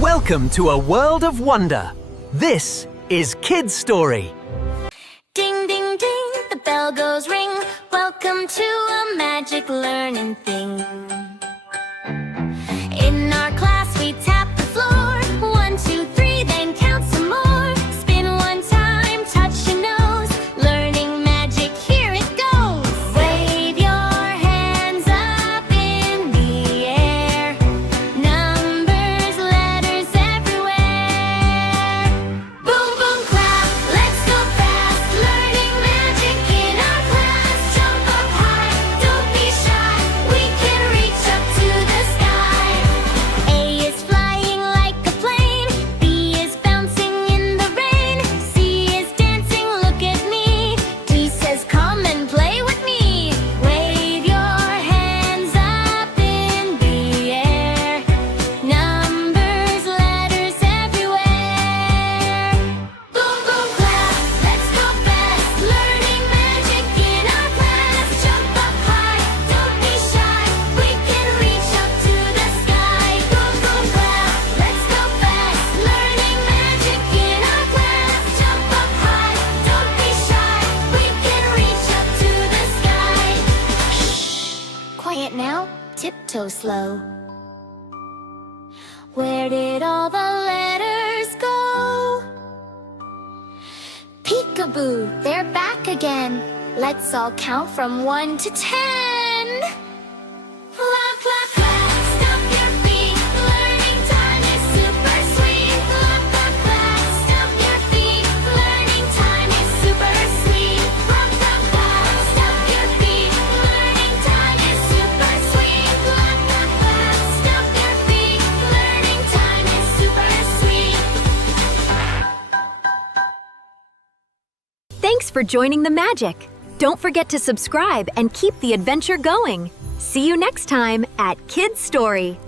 Welcome to a world of wonder. This is Kids Story. Ding, ding, ding, the bell goes ring. Welcome to a magic learning thing. In our class we tap the floor. 1, 2, 3, then count some more. Spin one time, touch your nose. Learning magic, here it goes. Wave your hands up in the air. Numbers, letters everywhere. Boom, boom, clap, let's go fast. Learning magic in our class. Jump up high, don't be shy. We can reach up to the sky. A is flying like a plane. B is bouncing in the rain. C is dancing, look at me. D says come and play with me. Wave your hands up in the air. Numbers, letters everywhere. Boom, boom, clap, let's go fast. Learning magic in our class. Jump up high, don't be shy. We can reach up to the sky. Boom, boom, clap, let's go fast. Learning magic in our class. Jump up high, don't be shy. We can reach up to the sky. Shh, quiet now, tiptoe slow. Where did all the letters go? Peekaboo, they're back again. Let's all count from 1 to 10. Clap, clap, clap, stomp your feet. Learning time is super sweet. Clap, clap, clap, stomp your feet. Learning time is super sweet. Clap, clap, clap, stomp your feet. Learning time is super sweet. Clap, clap, clap, stomp your feet. Learning time is super sweet. Thanks for joining the magic. Don't forget to subscribe and keep the adventure going. See you next time at Kids Story.